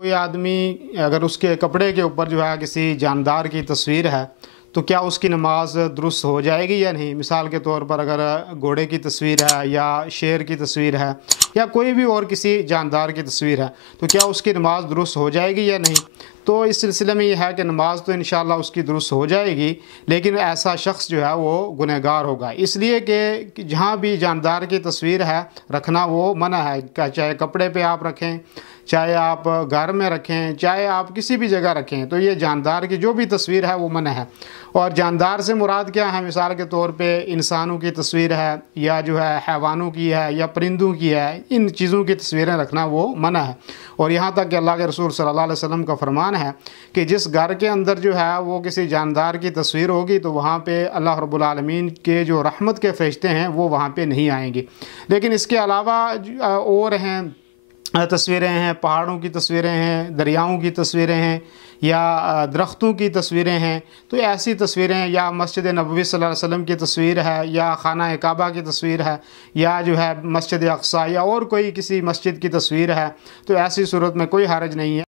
कोई आदमी अगर उसके कपड़े के ऊपर जो है किसी जानदार की तस्वीर है तो क्या उसकी नमाज दुरुस्त हो जाएगी या नहीं। मिसाल के तौर पर अगर घोड़े की तस्वीर है या शेर की तस्वीर है या कोई भी और किसी जानदार की तस्वीर है तो क्या उसकी नमाज दुरुस्त हो जाएगी या नहीं। तो इस सिलसिले में यह है कि नमाज तो इंशाअल्लाह उसकी दुरुस्त हो जाएगी, लेकिन ऐसा शख्स जो है वो गुनहगार होगा, इसलिए कि जहाँ भी जानदार की तस्वीर है रखना वो मना है। चाहे कपड़े पे आप रखें, चाहे आप घर में रखें, चाहे आप किसी भी जगह रखें, तो ये जानदार की जो भी तस्वीर है वो मना है। और जानदार से मुराद क्या है, मिसाल के तौर पे इंसानों की तस्वीर है या जो है हैवानों की है या परिंदों की है, इन चीज़ों की तस्वीरें रखना वो मना है। और यहाँ तक कि अल्लाह के रसूल सल्लल्लाहु अलैहि वसल्लम का फरमान है कि जिस घर के अंदर जो है वो किसी जानदार की तस्वीर होगी तो वहाँ पे अल्लाह रब्बुल आलमीन के जो रहमत के फरिश्ते हैं वो वहाँ पे नहीं आएंगे। लेकिन इसके अलावा और हैं तस्वीरें हैं, पहाड़ों की तस्वीरें हैं, दरियाओं की तस्वीरें हैं या दरख्तों की तस्वीरें हैं, तो ऐसी तस्वीरें या मस्जिद नबवी सल्लल्लाहु अलैहि वसल्लम की तस्वीर है या खाना काबा की तस्वीर है या जो है मस्जिद अक्सा या और कोई किसी मस्जिद की तस्वीर है, तो ऐसी सूरत में कोई हरज नहीं है।